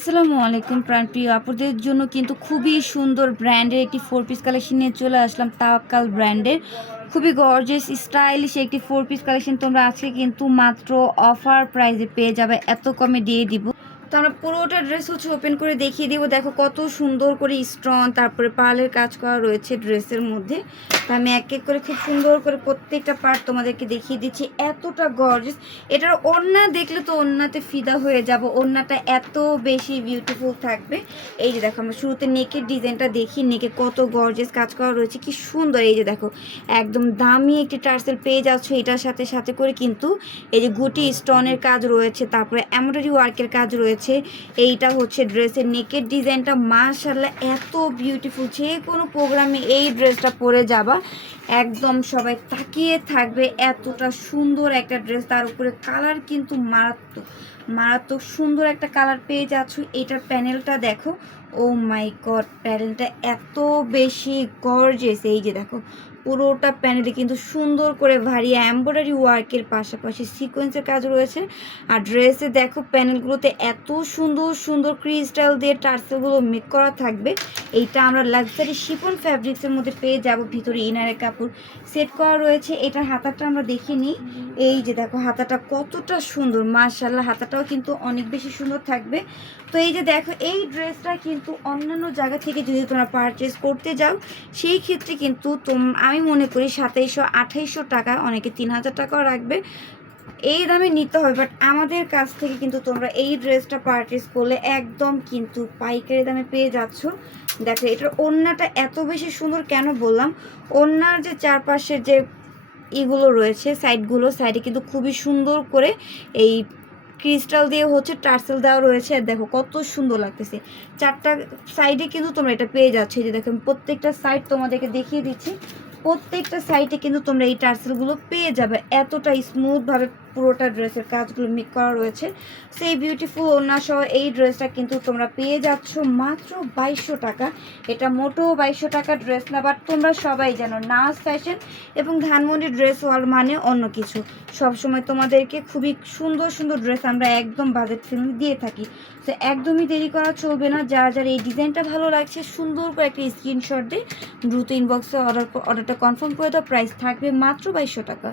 আসসালামু আলাইকুম প্রাণপ্রিয় আপুদের জন্য কিন্তু খুবই সুন্দর ব্র্যান্ডের একটি 4 পিস কালেকশন নিয়ে চলে আসলাম তাওয়াক্কাল ব্র্যান্ডের। খুবই গর্জিয়াস স্টাইলিশ একটি 4 পিস কালেকশন তোমরা আজকে কিন্তু মাত্র অফার প্রাইসে পেয়ে যাবে, এত কমে দিয়ে দিব। তো আমরা পুরোটা ড্রেস ওপেন করে দেখিয়ে দিব। দেখো কত সুন্দর করে স্টোন তারপরে পার্লের কাজ করা রয়েছে ড্রেসের মধ্যে। তো আমি এক এক করে খুব সুন্দর করে প্রত্যেকটা পার্ট তোমাদেরকে দেখিয়ে দিচ্ছি, এতটা গর্জিয়াস। এটার ওড়না দেখলে তো ওড়নাতে ফিদা হয়ে যাব, ওড়নাটা এত বেশি বিউটিফুল থাকবে। এই যে দেখো আমরা শুরুতে নেকের ডিজাইনটা দেখি, নেকে কত গর্জিয়াস কাজ করা রয়েছে, কি সুন্দর। এই যে দেখো একদম দামি একটি টার্সেল পেয়ে যাচ্ছ, এটার সাথে সাথে করে কিন্তু এই যে গুটি স্টোনের কাজ রয়েছে, তারপরে এমব্রয়ডারি ওয়ার্কের কাজ রয়েছে। এইটা হচ্ছে ড্রেসের নেকের ডিজাইনটা, মাশাআল্লাহ এত বিউটিফুল। যে কোনো প্রোগ্রামে এই ড্রেসটা পরে যাবা একদম সবাই তাকিয়ে থাকবে, এতটা সুন্দর একটা ড্রেস। তার উপরে কালার কিন্তু মারাত্মক মারাত্মক সুন্দর একটা কালার পেয়ে যাচ্ছ। এটার প্যানেলটা দেখো, ও মাই গড, প্যানেলটা এত বেশি গর্জিয়াস। এই যে দেখো পুরোটা প্যানেলে কিন্তু সুন্দর করে ভারী এমব্রয়ডারি ওয়ার্কের পাশাপাশি সিকোয়েন্সের কাজ রয়েছে। আর ড্রেসে দেখো প্যানেলগুলোতে এত সুন্দর সুন্দর ক্রিস্টাল দিয়ে টার্সেলগুলো মেক করা থাকবে। এইটা আমরা লাক্সারি শিফন ফ্যাব্রিক্সের মধ্যে পেয়ে যাব। ভিতরে ইনারের কাপড় সেট করা রয়েছে। এটার হাতাটা আমরা দেখে নিই। এই যে দেখো হাতাটা কতটা সুন্দর, মাশাআল্লাহ হাতাটাও কিন্তু অনেক বেশি সুন্দর থাকবে। তো এই যে দেখো এই ড্রেসটা কিন্তু অন্যান্য জায়গা থেকে যদি তোমরা পারচেস করতে যাও সেই ক্ষেত্রে কিন্তু আমি মনে করি 2700-2800 টাকা, অনেকে 3000 টাকাও রাখবে, এই দামে নিতে হবে। বাট আমাদের কাছ থেকে কিন্তু তোমরা এই ড্রেসটা পারচেস করলে একদম কিন্তু পাইকারি দামে পেয়ে যাচ্ছ। দেখো এটার ওড়নাটা এত বেশি সুন্দর, কেন বললাম, ওড়নার যে চারপাশের যে ইগুলো রয়েছে সাইডগুলো, সাইডে কিন্তু খুবই সুন্দর করে এই ক্রিস্টাল দিয়ে হচ্ছে টার্সেল দেওয়া রয়েছে। আর দেখো কত সুন্দর লাগতেছে, চারটা সাইডে কিন্তু তোমরা এটা পেয়ে যাচ্ছ। যে দেখো প্রত্যেকটা সাইড তোমাদেরকে দেখিয়ে দিচ্ছি, প্রত্যেকটা সাইডে কিন্তু তোমরা এই টার্সেলগুলো পেয়ে যাবে। এতটা স্মুথভাবে পুরোটা ড্রেসের কাজগুলো মেক করা রয়েছে। সেই বিউটিফুল ওড়না সহ এই ড্রেসটা কিন্তু তোমরা পেয়ে যাচ্ছ মাত্র 2200 টাকা। এটা মোটো 2200 টাকা ড্রেস না, বাট তোমরা সবাই জানো নাজ ফ্যাশন এবং ধানমন্ডি ড্রেস ওয়াল মানে অন্য কিছু। সবসময় তোমাদেরকে খুবই সুন্দর সুন্দর ড্রেস আমরা একদম বাজেট ফ্রেন্ডলি দিয়ে থাকি। তো একদমই দেরি করা চলবে না, যারা যারা এই ডিজাইনটা ভালো লাগছে সুন্দর করে একটা স্ক্রিনশট দিয়ে দ্রুত ইনবক্সে অর্ডারটা কনফার্ম করে দাও। প্রাইস থাকবে মাত্র 2200 টাকা।